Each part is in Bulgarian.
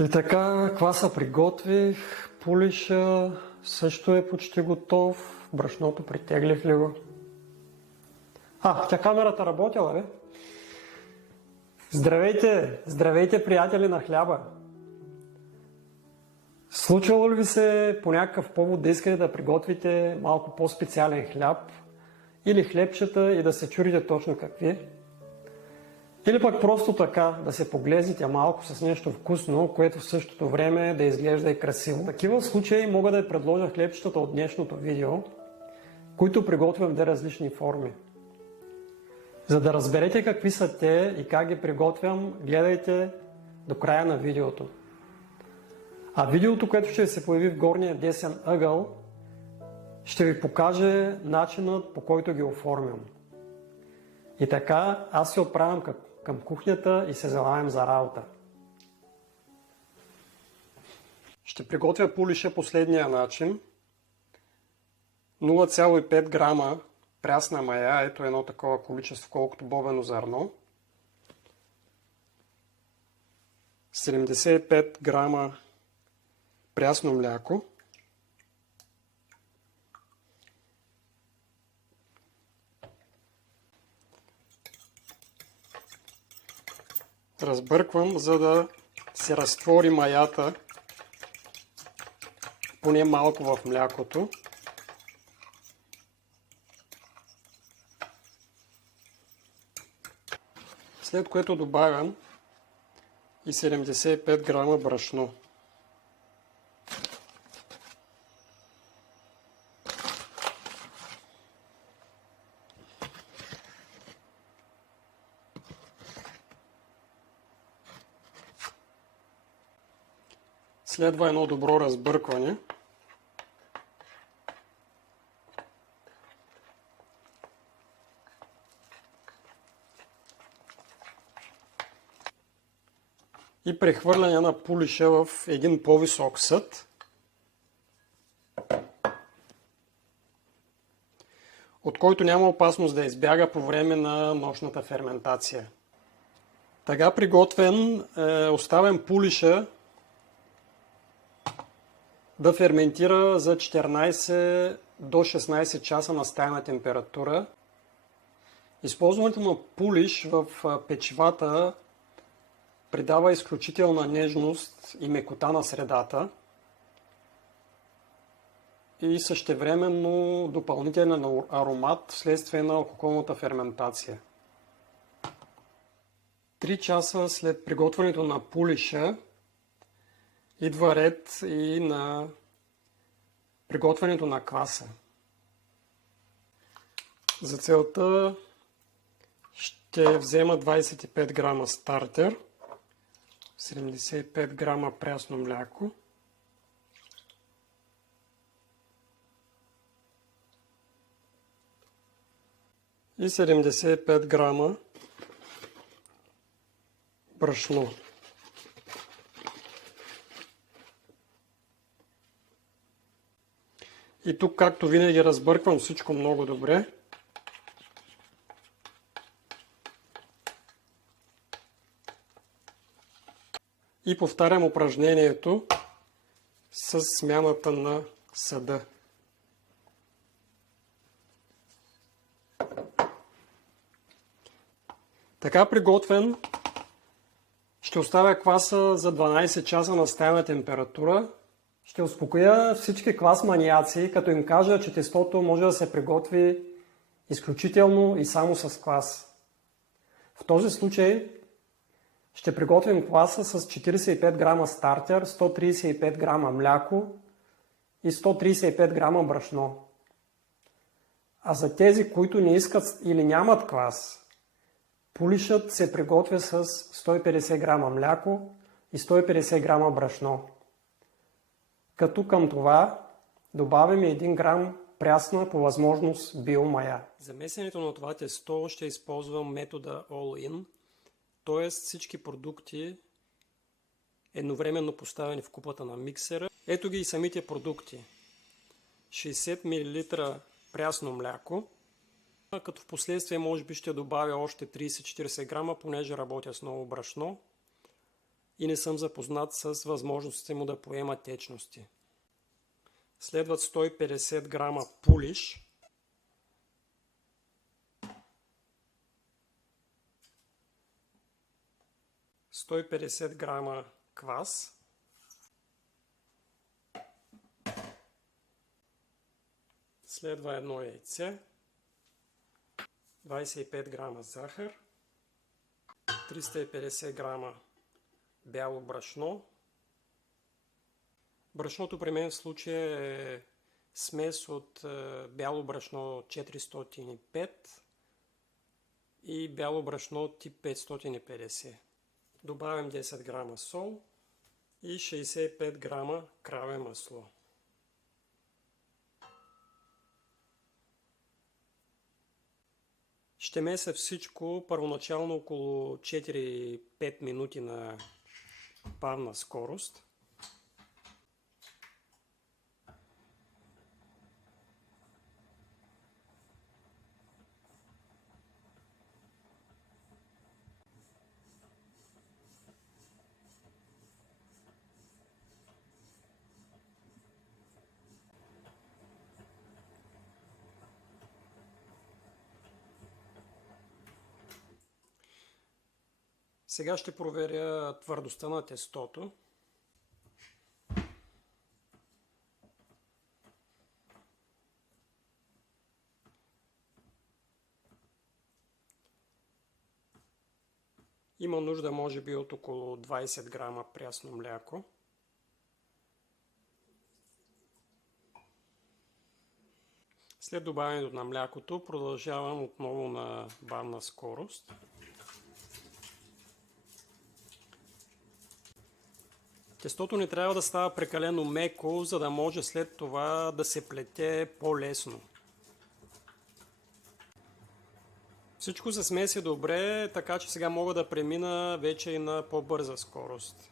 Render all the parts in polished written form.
И така, кваса приготвих, пулиша също е почти готов, брашното притеглих ли го? Тя камерата работила, бе? Здравейте, здравейте, приятели на хляба! Случвало ли ви се по някакъв повод да искате да приготвите малко по-специален хляб или хлебчета и да се чудите точно какви? Или пък просто така да се поглезите малко с нещо вкусно, което в същото време да изглежда и красиво. В такива случаи мога да ви предложа хлебчетата от днешното видео, които приготвям в две различни форми. За да разберете какви са те и как ги приготвям, гледайте до края на видеото. А видеото, което ще се появи в горния десен ъгъл, ще ви покаже начинът, по който ги оформям. И така, аз се отправям към кухнята и се залавям за работа. Ще приготвя пулиша последния начин. 0,5 грама прясна мая, ето едно такова количество, колкото бобено зърно. 75 грама прясно мляко. Разбърквам, за да се разтвори маята поне малко в млякото. След което добавям и 75 грама брашно. Следва едно добро разбъркване. И прехвърляне на пулиша в един по-висок съд. От който няма опасност да избяга по време на нощната ферментация. Така приготвен, оставям пулиша да ферментира за 14 до 16 часа на стайна температура. Използването на пулиш в печивата придава изключителна нежност и мекота на средата и същевременно допълнителен аромат вследствие на алкохолната ферментация. 3 часа след приготвянето на пулиша идва ред и на приготвянето на кваса. За целта ще взема 25 грама стартер, 75 грама прясно мляко, и 75 грама брашно. И тук, както винаги, разбърквам всичко много добре. И повтарям упражнението с смяната на съда. Така приготвен, ще оставя кваса за 12 часа на стайна температура. Ще успокоя всички квас маниаци, като им кажа, че тестото може да се приготви изключително и само с квас. В този случай ще приготвим кваса с 45 грама стартер, 135 грама мляко и 135 грама брашно. А за тези, които не искат или нямат квас, пулишът се приготвя с 150 грама мляко и 150 грама брашно. Като към това добавим 1 грам прясна по възможност биомая. За месенето на това тесто ще използвам метода All-in, т.е. всички продукти едновременно поставени в купата на миксера. Ето ги и самите продукти. 60 мл прясно мляко, като в последствие може би ще добавя още 30-40 грама, понеже работя с ново брашно. и не съм запознат с възможностите му да поема течности. Следват 150 грама пулиш, – 150 грама квас, следва едно яйце, 25 грама захар, 350 грама бяло брашно. Брашното при мен в случая е смес от бяло брашно 405 и бяло брашно тип 550. Добавям 10 грама сол и 65 грама краве масло. Ще меся всичко първоначално около 4-5 минути на бавна скорост. Сега ще проверя твърдостта на тестото. Има нужда може би от около 20 грама прясно мляко. След добавянето на млякото продължавам отново на бавна скорост. Тестото не трябва да става прекалено меко, за да може след това да се плете по-лесно. Всичко се смеси добре, така че сега мога да премина вече и на по-бърза скорост.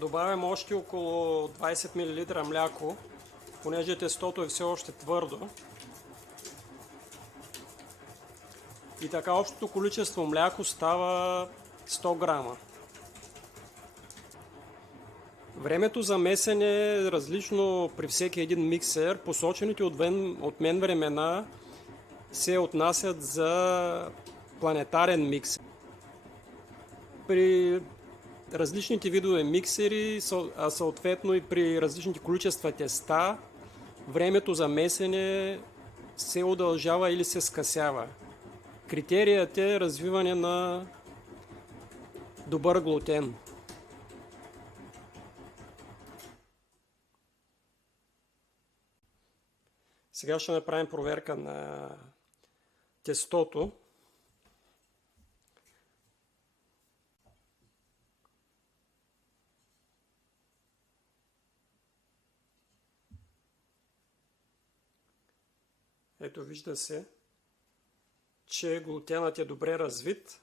Добавям още около 20 мл мляко, понеже тестото е все още твърдо. И така общото количество мляко става 100 грама. Времето за месене е различно при всеки един миксер. Посочените от мен времена се отнасят за планетарен миксер. При различните видове миксери, а съответно и при различните количества теста, времето за месене се удължава или се скъсява. Критерият е развиване на добър глутен. Сега ще направим проверка на тестото. Ето вижда се, че глутенът е добре развит.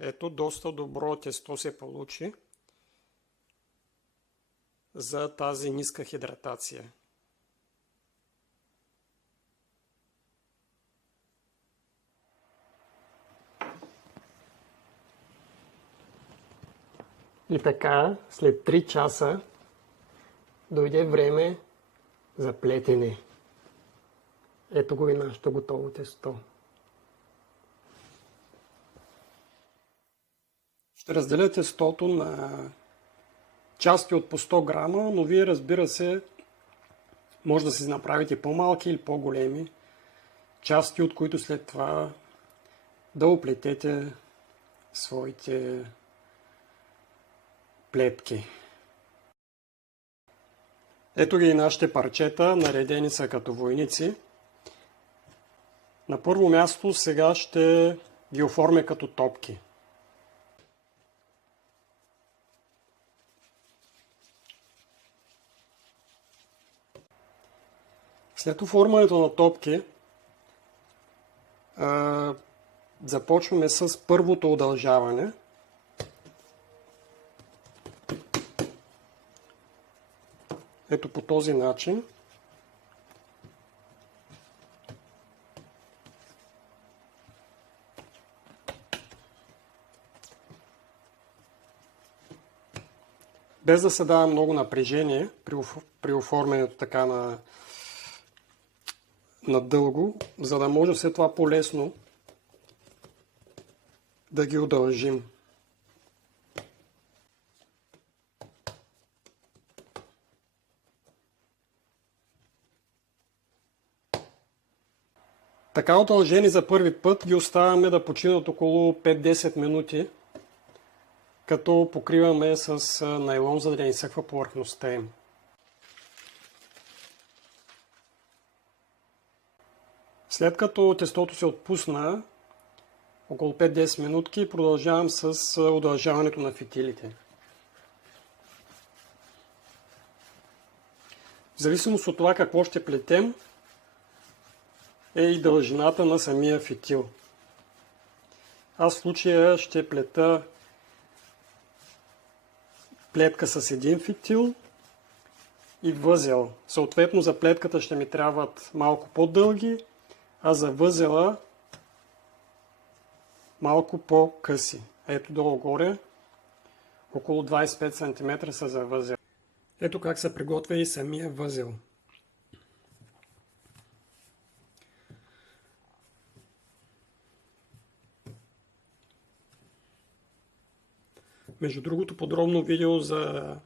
Ето доста добро тесто се получи за тази ниска хидратация. И така, след 3 часа дойде време за плетене. Ето го и нашето готово тесто. Ще разделя тестото на части от по 100 грама, но вие, разбира се, може да си направите по-малки или по-големи части, от които след това да оплетете своите плетки. Ето ги и нашите парчета, наредени са като войници. На първо място сега ще ги оформя като топки. След оформянето на топки, Започваме с първото удължаване. Ето по този начин. Без да се дава много напрежение при оформянето така на дълго, за да може след това по-лесно да ги удължим. Така удължени за първи път ги оставяме да починат около 5-10 минути, като покриваме с найлон, за да не изсъхва повърхността им. След като тестото се отпусна, около 5-10 минутки, продължавам с удължаването на фитилите. В зависимост от това какво ще плетем, е и дължината на самия фитил. Аз в случая ще плета плетка с един фитил и възел. Съответно за плетката ще ми трябват малко по-дълги, а за възела малко по-къси. Ето долу-горе, около 25 см са за възел. Ето как се приготвя и самия възел. Между другото, подробно видео за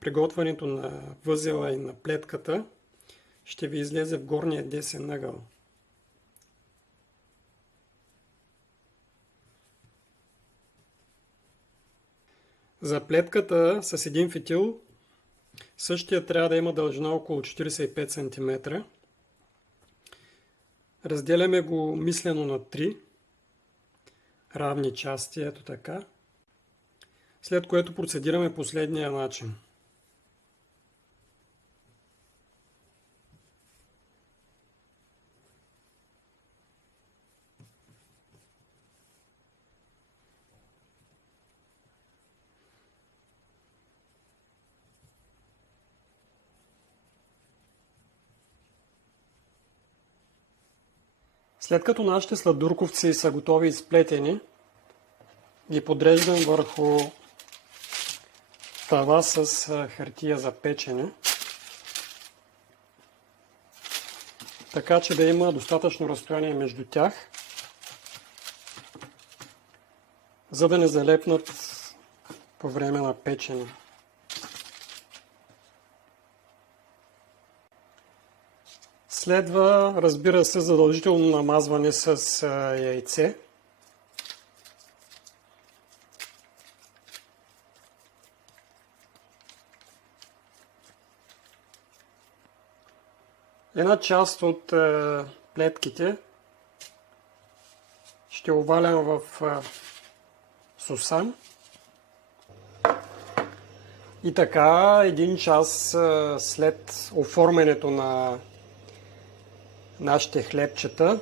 приготвянето на възела и на плетката ще ви излезе в горния десен ъгъл. За плетката с един фитил същия трябва да има дължина около 45 см. Разделяме го мислено на 3 равни части, ето така. След което процедираме последния начин. След като нашите сладурковци са готови и сплетени, ги подреждам върху тава с хартия за печене, така че да има достатъчно разстояние между тях, за да не залепнат по време на печене. Следва, разбира се, задължително намазване с яйце. Една част от плетките ще овалям в сусан. И така, един час след оформянето на нашите хлебчета,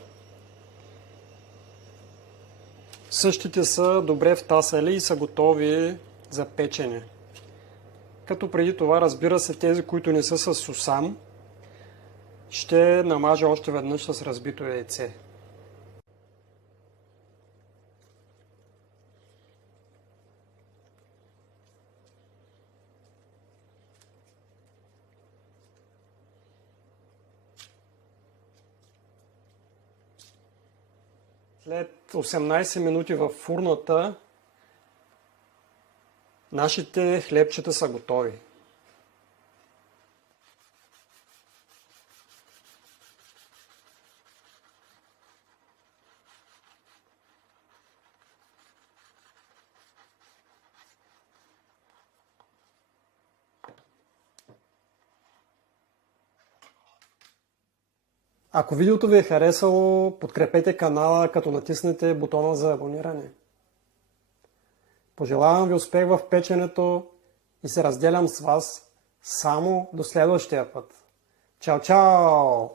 същите са добре втасали и са готови за печене. Като преди това, разбира се, тези, които не са с сусам, ще намажа още веднъж с разбито яйце. След 18 минути в фурната нашите хлебчета са готови. Ако видеото ви е харесало, подкрепете канала, като натиснете бутона за абониране. Пожелавам ви успех в печенето и се разделям с вас само до следващия път. Чао, чао!